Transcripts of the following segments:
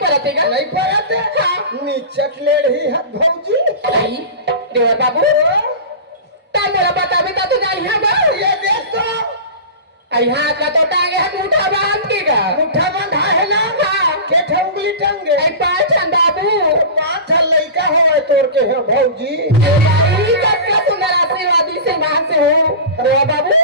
परते का नहीं परते नीचट ले रही है भौजी नहीं देवर बाबू तार मोला बतावे ता तू जाई हां बा ये देख तो आई हाथ का तो टांगे है मुठा बांध के का मुठ्ठा बंधा है ना हाँ। के ठंगली टंगे आई पाछन बाबू पाँच लड़का हो तोड़ के है भौजी आई कितना सुंदर आशीर्वादी से मां से हो रे बाबू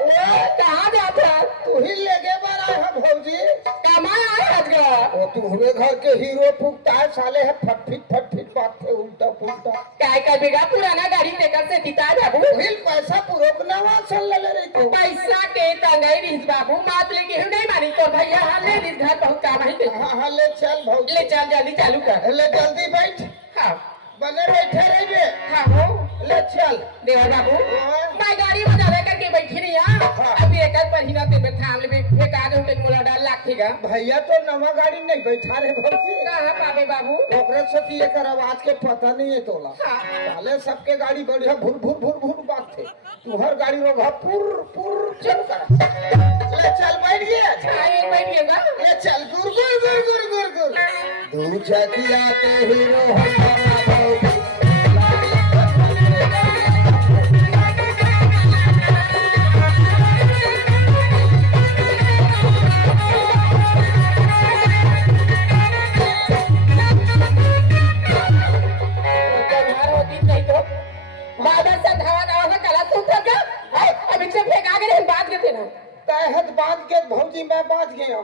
कहां जात है तू ही लेगे बड़ा है भौजी कमा आए आज का ओ तुम्हारे घर के हीरो फूकता है साले है फटफिट बात है उल्टा पुल्टा काय का बिगा पुराना गाड़ी लेकर से दिता बाबू हिल पैसा पुरोक नवा चल ले रही तू पैसा के तंगई रिस बाबू मात लेके हूं नहीं मानी तो भैया हाल ले रिस घर बहुत काम है हाँ ले चल भौजी ले चल जल्दी चालू कर ले जल्दी बैठ हाँ बने बैठे रहिए हाँ हो ले चल देवर बाबू हाँ। मैं गाड़ी में जावे करके बैठी नहीं हाँ। अभी एक पहिना ते में थाम ले फेंका दो के मोला डाल लाखेगा भैया तो नवा गाड़ी नहीं बैठा रे भौजी कहां पावे बाबू ओकरे से की एकर आवाज के पता नहीं है तोला हाँ। साले सबके गाड़ी बढ़िया भुर बात थे तुहर गाड़ी में पुर चल कर ले चल बैठ गया हाँ एक बैठिएगा ले चल गुर दू चकिया के हीरो हमारा भौजी तहत बांध के भौजी मैं बांध गया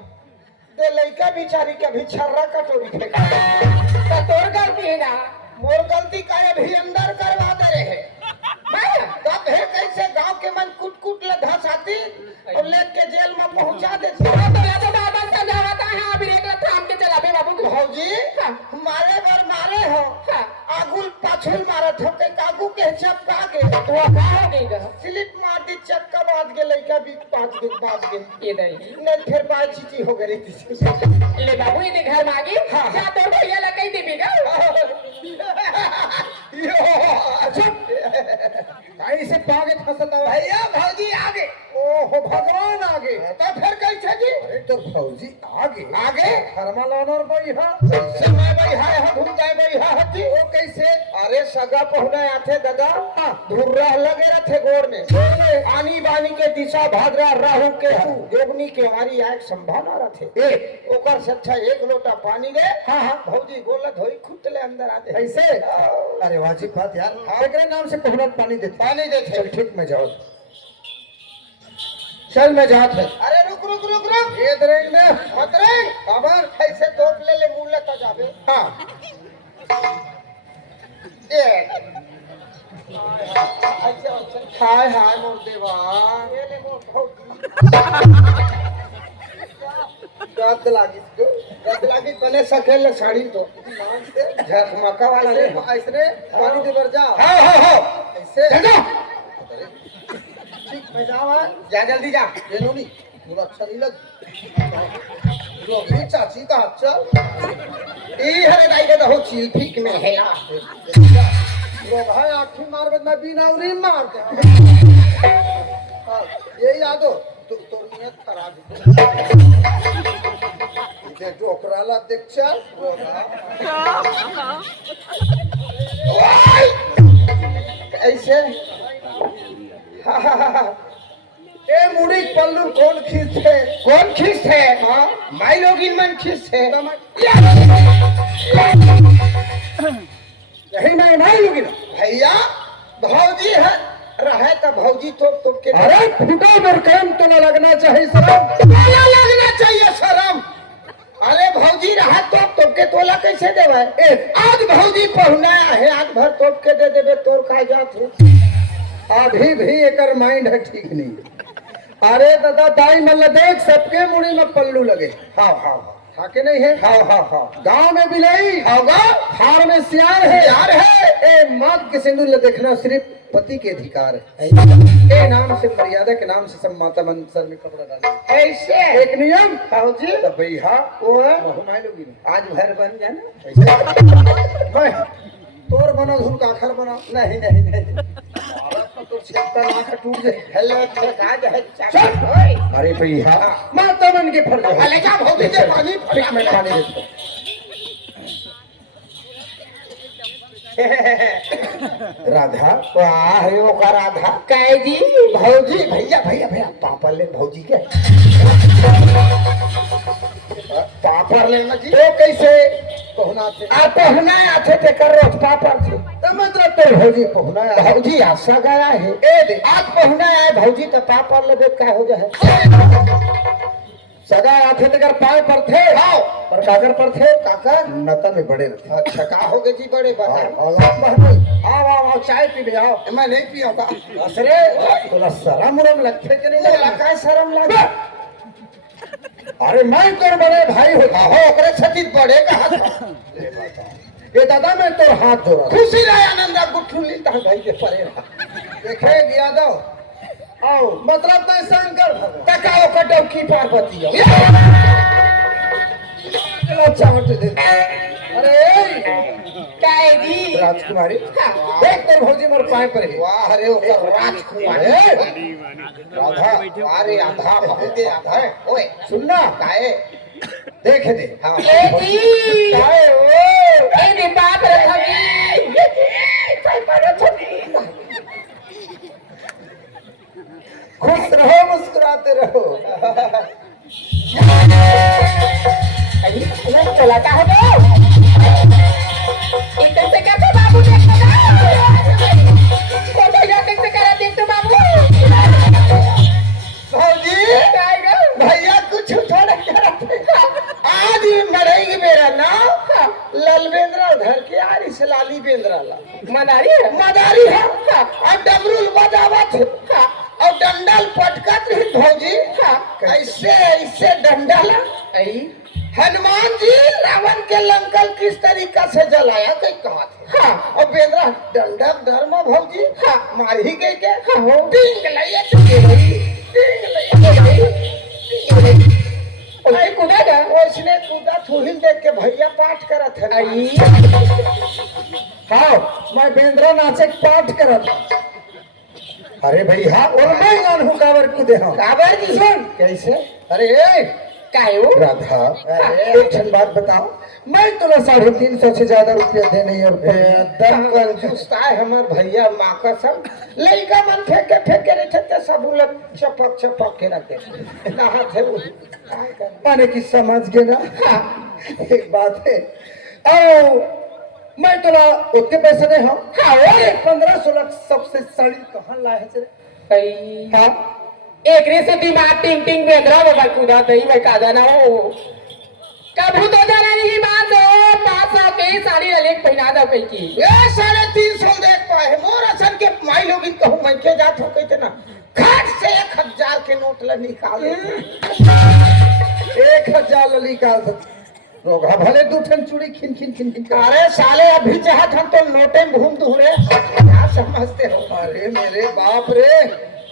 ते लड़का बिचारी के भी छर्रा कटोरी फेंका तो तोर गलती है ना मोर गलती का भी अंदर करवा दे रहे मैं तब है कैसे गांव के मन कुट ले धसाती और लेके जेल में पहुंचा देती तो या तो बाबा समझाता है अभी एक थाम के चलावे बाबू को भौजी हाँ। मारे बर मारे हो हाँ। आगुल पाछुल मारत हो के कागू के चपका के तो का हो गई गा स्लिप मार दी चक्का बांध के लड़का भी बांध के ये दई नहीं फिर बात चीची हो गई थी ले बाबू ये घर मांगी हाँ। जा तो भैया ला कही देबेगा ऐसे पागे फंसता भैया भौजी आगे ओहो भगवान आगे तो फिर कैसे जी अरे तो फौजी आगे आगे फरमा लानर बई हा कैसे मैं भैया है घूम जाए भैया हजी वो कैसे अरे सगा पहुना आथे दादा धुर्रा लगे रथे गोड़ में आनी बानी के दिशा भाद्रा राहु के जोगनी के हमारी आग संभावना रथे ओकर से अच्छा एक लोटा पानी ले हाँ हाँ भौजी गोला धोई खुट ले अंदर आते ऐसे अरे वाजिब बात यार एकरे नाम से पहुना पानी देते पानी देते चल ठीक में जाओ चल मैं जात है अरे रुक ये दरेंग ने मतरे खबर कैसे तोप ले मुल्ला का जावे हाँ ये हाय हाय मोर देवा ये ले मोर भौजी गद लागी कने सकेले साड़ी तो झकमका वाला अरे रे ऐसरे पानी दे बर जा हाँ ऐसे चलो ठीक मैं जावा जा जल्दी जा ये नो नहीं पूरा अच्छा नहीं लग जो अभी चाची का हाथ चल ई हरे दाई के हो चील फीक में है वो भाई आखी मार बद मैं बिना उरी मार दे ये याद हो तो नियत खराब है डोकरा ला देख चल ऐसे ए मुड़ी पल्लू कौन खींचे कौन खींच है हाँ माई लोग इन मन खींच है यही मैं नहीं लूंगी ना भैया भौजी है रहे तो भौजी तोप के अरे फुटा पर काम तो ना लगना चाहिए शर्म तोला लगना चाहिए शर्म अरे भौजी रहा तोप के तोला कैसे देवे आज भौजी पहुना है आज भर तोप के दे देवे तोर खा जाते अभी भी एकर माइंड है ठीक नहीं अरे दादा दाई मल्ल देख सबके मुड़ी में पल्लू लगे हाँ हाँ खाके नहीं है हाँ हाँ हाँ गांव में बिलाई होगा हार में सियार है यार है ए मात के सिंदूर ले देखना सिर्फ पति के अधिकार है ए नाम से मर्यादा के नाम से सब माता मन सर में कपड़ा डाले ऐसे एक नियम भौजी तो भैया वो है बहुमाई लोगी आज भर बन जाना भाई तोर बना धुन का आखर बना नहीं नहीं नहीं तो छेता नाक टूट जाए हेलो आज है चल। ओए अरे भैया माता मन के फर्ज है अले का भौजी दे पानी एक मिनट पानी देता राधा वाह रे ओका राधा काय जी भौजी भैया भैया भैया पापड़ ले भौजी के पापड़ लेना जी तो कैसे पहुना थे आ पहना आथे ते कर रोज पापड़ थे तो मतलब तो भौजी पहुना है भौजी आशा गया है ए दे आज पहुना आए भौजी तो पापड़ लेबे का हो जाए सगा आथे तकर पाए पर थे आओ पर काकर पर थे काकर नता में बड़े थे अच्छा का हो गए जी बड़े बता आओ आओ आओ चाय पी ले आओ मैं नहीं पियोगा असरे तोला शरम उरम लगते कि नहीं लगा का शर्म लगा अरे मैं तोर बड़े भाई हो हो ओकरे छतीत बड़े कहा था ये दादा मैं तोर हाथ जोड़ा खुशी रहे आनंद गुठू लीता भाई के परे देखे यादव आओ मतलब तो शंकर भगवान तकाओ कटो की पार्वती हो अच्छा हट दे अरे काय जी राजकुमारी देख तोर भौजी मोर पाए पर है वाह रे ओकर राजकुमार राधा अरे आधा बहुत आधा ओए सुनना काए देख दे हाँ ए जी काय ओ ए दे बाप रे थमी काय पर थमी खुश रहो मुस्कुराते रहो अरे ये चला का हो ये कैसे करते बाबू देखो ना तो भैया कैसे करा देख तो बाबू भौजी काय गो भैया कुछ थोड़ा करते आज ही मरेगी मेरा नाम ललवेंद्र धर के यार इस लाली बेंद्रा ला मनारी है मदारी है और डबरुल बजावत है और डंडल पटकत रही भौजी कैसे ऐसे डंडल आई हनुमान जी रावण के लंकल किस तरीका से जलाया कहीं कहा थे हाँ और बेंद्रा डंडक धर्म भौजी हाँ मार ही गई के हाँ हो टिंग लइए टिंग लइए ओए कूदेगा उसने कूदा थूहिल देख के भैया पाठ करत है आई हाँ मैं बेंद्रा नाचे पाठ करत अरे भैया और मैं गान हूँ काबर कूदे हाँ काबर जी सुन कैसे अरे ए कायो राधा एक क्षण बात बताओ मैं तुला 350 से ज्यादा रुपया दे नहीं और दम कंजूसता है हमार भैया माँ का सब लड़का मन फेंक के रखे थे सब लोग चपक चपक के रखे नहा थे वो माने की समझ गए ना एक बात है आओ मैं तुला उतने पैसे दे हाँ हाँ 15-16 सबसे साड़ी कहाँ लाए है आई हाँ एक रे से दिमाग टिंग टिंग बेंद्रा बाबा कूदा दही में का जाना हो कभू तो जाना नहीं बात हो 500 के साड़ी लेक पहना दो कहीं की ये 350 देख पाए मोर असन के माई लोग इन कहूँ मैं के जात हो कहते ना खाट से 1000 के नोट ला निकाल 1000 लली का रोगा भले दूठन चूड़ी खिन खिन खिन खिन अरे साले अभी चाहत हम तो नोटे में घूम दूं रे क्या समझते हो अरे मेरे बाप रे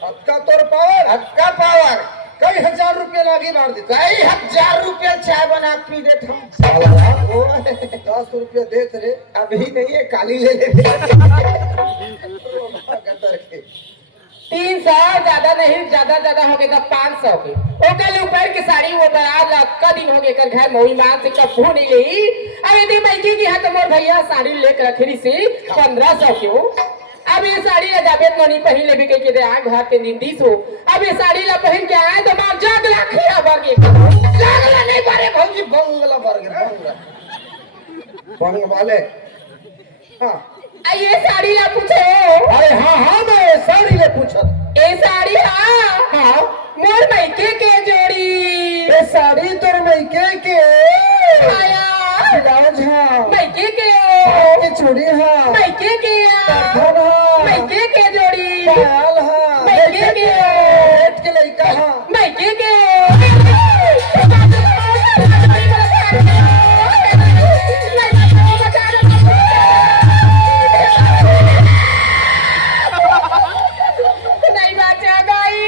हक्का तोर पावर हक्का पावर कई 1000 रुपये लागी मार दे कई 1000 रुपया चाय बना के पी देते हम साला वो 10 रुपये देत रे अभी नहीं है काली ले ले गदर के 300 ज्यादा नहीं ज्यादा हो गए 500 के ओ कल ऊपर की साड़ी वो बरात का दिन हो गए कर घर मौई मान से कब नहीं ले अब यदि मैकी की हाथ मोर भैया साड़ी लेकर रखरी से 1500 के हो अब ये साड़ी ला जाबे नोनी पहन ले भी के दे आ घर के निर्दिश हो अब ये साड़ी ला पहन के आए तो मार जाग लाखिया बगे लागला नहीं बारे भौजी बंगला बर्गर बंग वाले हाँ ये साड़ी ला पूछे अरे हाँ हाँ मैं साड़ी ले पूछत ए साड़ी हाँ मोर मैके के जोड़ी ये साड़ी तोर मैके के आया ब्लाउज हाँ मैके के के चूड़ी हाँ मैके के धन हाँ मैके के जोड़ी पायल हाँ मैके के पेट के लइका हाँ मैके के नहीं बचा गई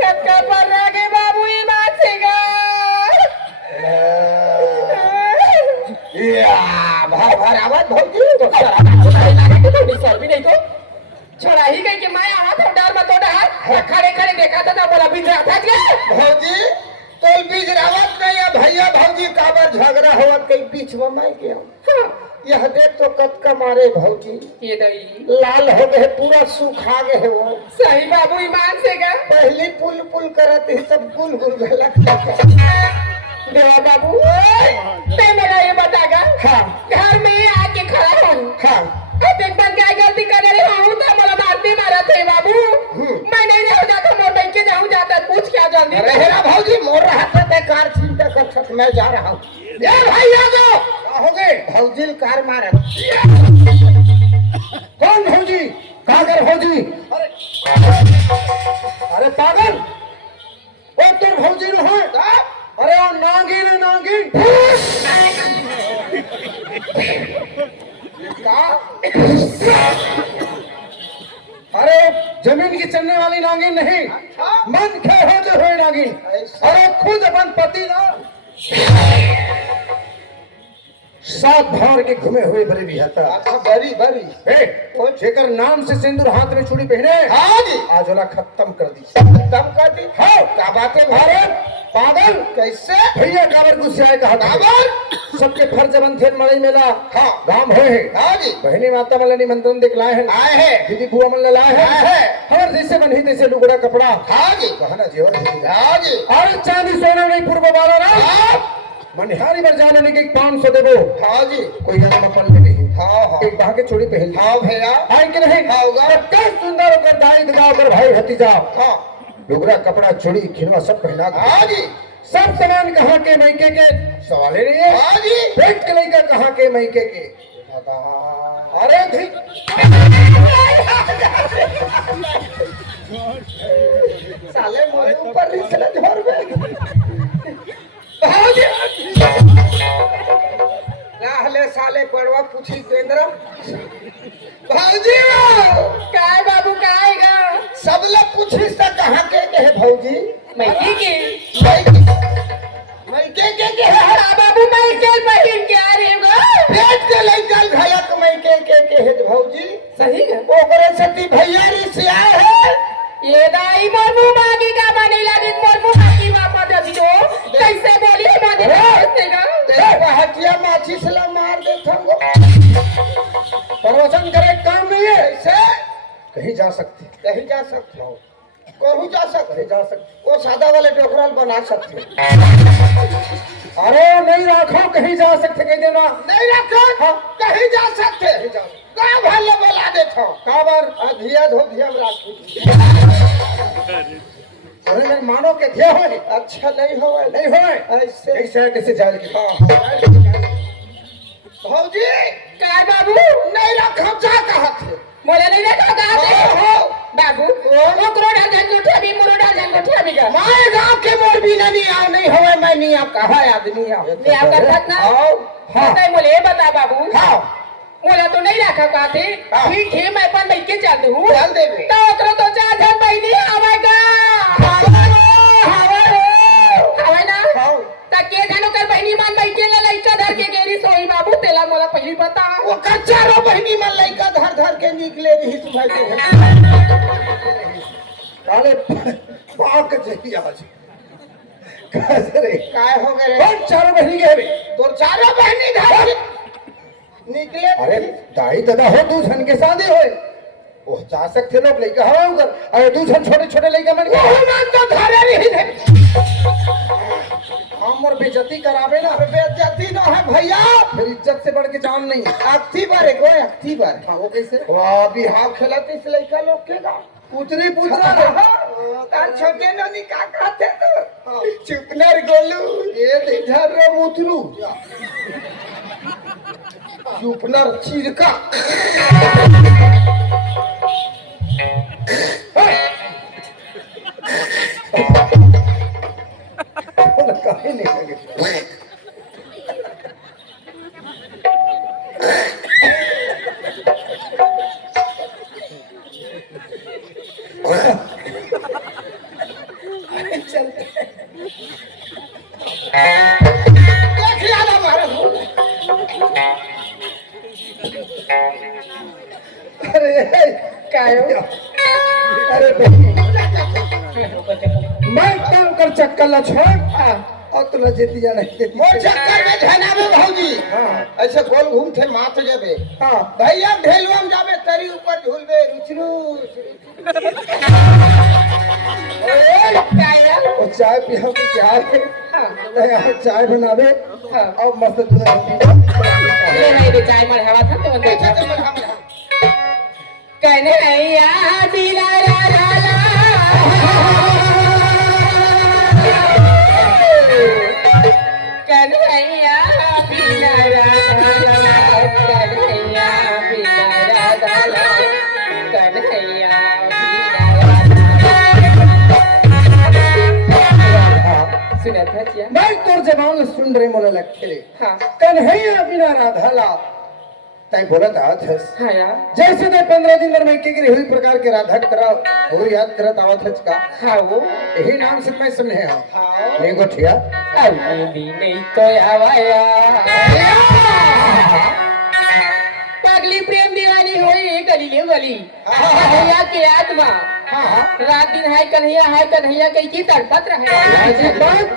कक्का पर रगे बाबू ही बचेगा या भाग भाग आवाज भौजी तो सर भी नहीं तो छोड़ा ही गई कि मैं हाथ और डर मत डर खड़े खड़े देखा था ना बोला बीच था क्या भौजी तो बीज रावत नहीं है भैया भौजी काबर झगड़ा होवत कई बीचवा मैं गया यह देख तो कद का मारे भौजी ये दई लाल हो गए पूरा सूखा गए वो सही बाबू ईमान से का पहली पुल पुल करत ही सब गुल गुल गला देवा बाबू ते मेरा ये बतागा हाँ घर में आके खड़ा हूँ हाँ अब एक बार क्या गलती कर रही हूँ तो मला मारते मारा थे बाबू मैं नहीं रह जाता मोर बैंक के जाऊँ जाता पूछ क्या जल्दी रहेगा भौजी मोर रहा था बेकार चिंता कर छत मैं जा रहा हूँ ये भाई आ जाओ हो गए भौजी कार मारा कौन भौजी कागर भौजी अरे पागल ओ तोर भौजी न है अरे ओ नागिन नागिन का अरे जमीन की चलने वाली नागिन नहीं मन खे होते हुए नागिन अरे खुद अपन पति ना सात भर के घूमे हुए बड़ी भी हता अच्छा बरी बरी जेकर नाम से सिंदूर हाथ में चूड़ी पहने हाँ जी आज वाला खत्म कर दी तब कर दी हाँ क्या बात है अरे पागल कैसे भैया काबर गुस्से आए कहा काबर सबके फर्ज बनथे मणि मेला हाँ गांव होए है हाँ जी बहनी माता वाले निमंत्रण दिखलाए हैं आए हैं दीदी बुआ मन लाए हैं आए हैं हमारे जैसे बनी तैसे लुगड़ा कपड़ा हाँ जी गहना जेवर हाँ जी अरे चांदी सोना नहीं पूर्व वाला ना हाँ मनिहारी पर जाने ने के 500 देबो हाँ जी कोई गाना मपल में नहीं हाँ हाँ एक बाह के चूड़ी पहन हाँ भैया आए कि नहीं हाँ होगा क्या सुंदर होकर दाई दिखाओ कर भाई भतीजा हाँ लुगड़ा कपड़ा चूड़ी खिलवा सब पहना के हाँ जी सब सामान कहाँ के मैके के सवाल ही नहीं है हाँ जी पेट के लइका कहाँ के मैके के अरे धी साले मोरे ऊपर निचले झोर में राहले साले पड़वा पूछी केंद्र भौजी काय बाबू काय गा सब लोग पूछी से कहाँ के है भौजी मैं की मैं के है हरा बाबू मैं के बहिन के आ रही हूँ पेट के लेकर घायक मैं के है भौजी सही है ओकरे सती भैया री से आए है ये दाई मोर मुंह मांगी का बनी लगी मोर मुंह मांगी वापस दियो कैसे बोली मोदी तेरा हटिया माछी से मार दे थंगो प्रवचन करे काम नहीं है ऐसे कहीं जा सकते कहीं जा सकते हो कहूँ जा सकते कहीं जा सकते वो सादा वाले डोकराल बना सकते अरे नहीं रखो कहीं जा सकते कह देना नहीं रखो हाँ। कहीं जा सकते कहीं जा गाँव भले बोला देता काबर अधिया धो धिया राखी अरे मैं मानो के थे हो अच्छा नहीं हो नहीं हो ऐसे ऐसे कैसे जाल की भौजी काय बाबू नहीं रखो जा कहा थे मोला नहीं देखा कहा थे हो बाबू ओकरो ढांढन गोठा भी मोरो ढांढन गोठा भी का माए गांव के मोर भी नहीं आओ नहीं होवे मैं नहीं आप कहा आदमी आओ मैं आप करत ना आओ हाँ नहीं मोले बता बाबू हाँ मोला तो नहीं रखा का थे हाँ। ठीक है मैं अपन बैठ के चल दूँ चल देबे तो ओकरो तो जा धन बहिनी आवेगा हवा ना हाँ तके जानो कर बहिनी मान बैठ के लइका धर के गेरी सोई बाबू तेला मोला पहली बता वो कच्चा रो बहनी में लइका धर धर के निकले रही सुबह के काले पाक जही आज कैसे रे काय हो गए कौन चारों बहनी के रे तो चारों बहनी धर के निकले अरे दाई दादा हो दू जन के शादी होए ओ जा सकते लोग लइका हवा उधर अरे दू जन छोटे छोटे लइका मन वो मान तो धरे रही थे हम और बेइज्जती करावे ना बेइज्जती न है भैया फिर इज्जत से बढ़ के जान नहीं अक्ति बार एगो अक्ति बार हाँ वो कैसे वाह बिहार खेलत इस लइका लोग के गाँव पुतरी पुतरा तार छोटे ननी का कहते तो चुपनर गोलू ये इधर रो मुतलू चुपनर चिरका काहे नहीं लगे अरे काय हो अरे बहनी मैं काम कर चक्कर ला छोड़ और तुला जेती जा नहीं देती मोर चक्कर में धना में भौजी हाँ ऐसे गोल घूम थे माथ जाबे हाँ भैया ढेलुआम जाबे तरी ऊपर झूलबे रुचरू वो चाय पिया के क्या है यहाँ चाय बनावे हाँ। और मस्त दूल्हा ले नहीं रे चाय मार हवा था तो अच्छा अंदर तो हम कन्हैया बिना रा रा रा कन्हैया बिना रा रा रा कन्हैया बिना रा रा रा कन्हैया सुना था क्या मैं तोर जबान सुन रही मोला लगते हाँ कन्हैया बिना राधा ला तय बोला था हाँ यार जैसे ते 15 दिन में के गिरी हुई प्रकार के राधा करा गुरु याद करत आवत है का हाँ वो यही नाम से मैं सुने हां हाँ नहीं गोठिया अरे भी नहीं तो आवाया पगली प्रेम दीवानी होई गली ले गली कन्हैया के आत्मा हां हां रात दिन हाय कन्हैया कई की तड़पत रहे आज बात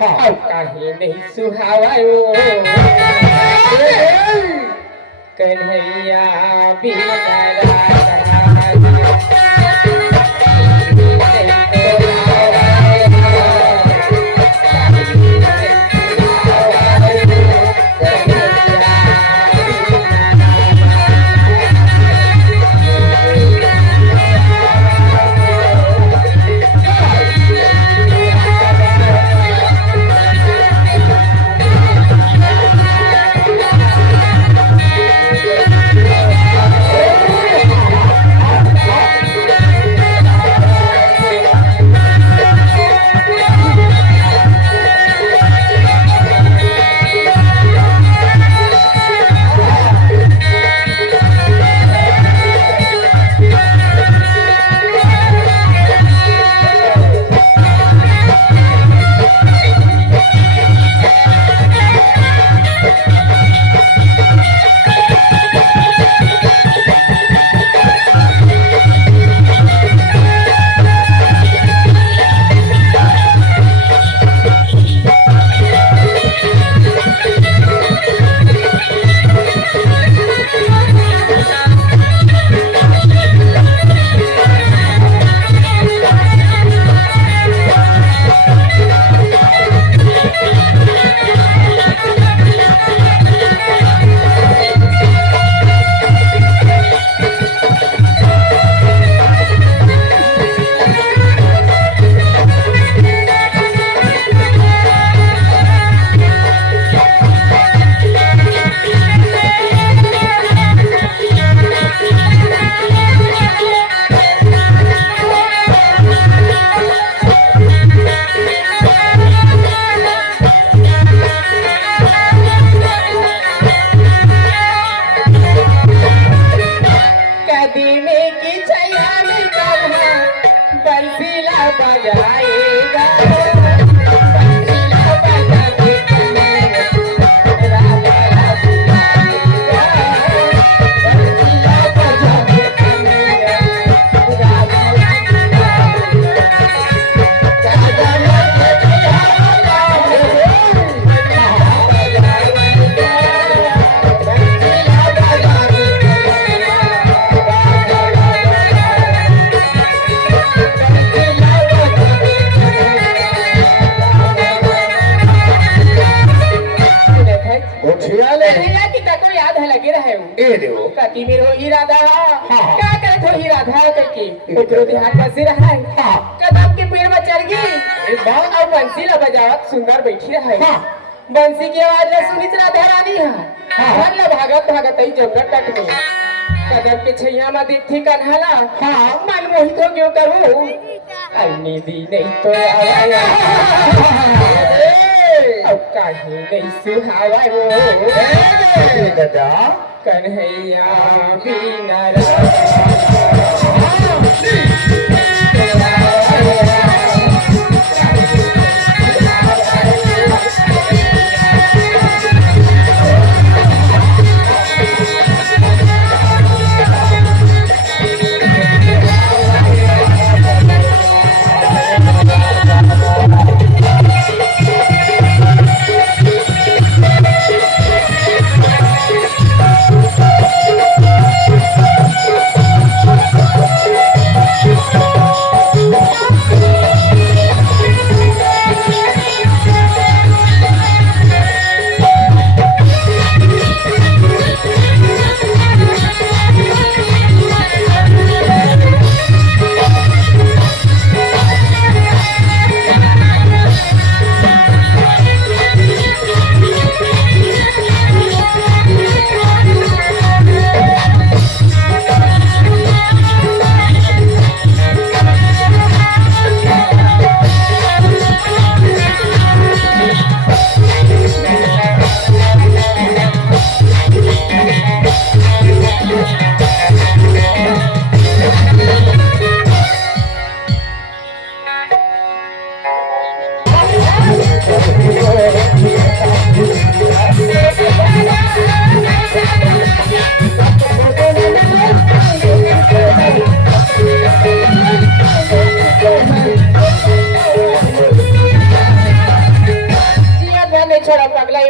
हां अब काहे नहीं सुहावायो कन्हैया बिना कति मेरो इरादा क्या करे थो इरादा करके एकरो ध्यान बसे रहा है कदम के पेड़ में चढ़ गई बहुत और बंसी ला बजावत सुंदर बैठी रहा है बंसी की आवाज ले सुनित राधा रानी है घर ला भागत भागत ही जंगल तक में कदम के छैया में देखती कन्हला मन मोहित हो क्यों करूं आईने दी नहीं तो आया अब काहे नहीं सुहावा वो दादा कन्हैया बिना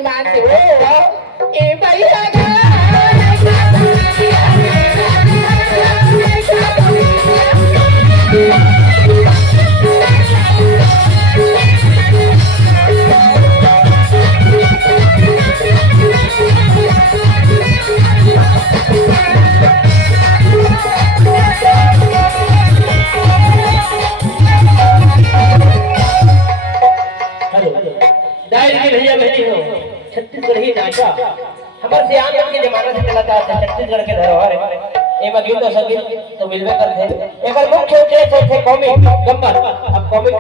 ईमान से हो ए भैया भैया बहनी हो छत्तीसगढ़ ही नाचा हमारे से आने के जमाना से चला था छत्तीसगढ़ के धरोहर एक गीत और संगीत तो मिलवे करते एक मुख्य उद्देश्य थे कॉमिक गब्बर अब कॉमिक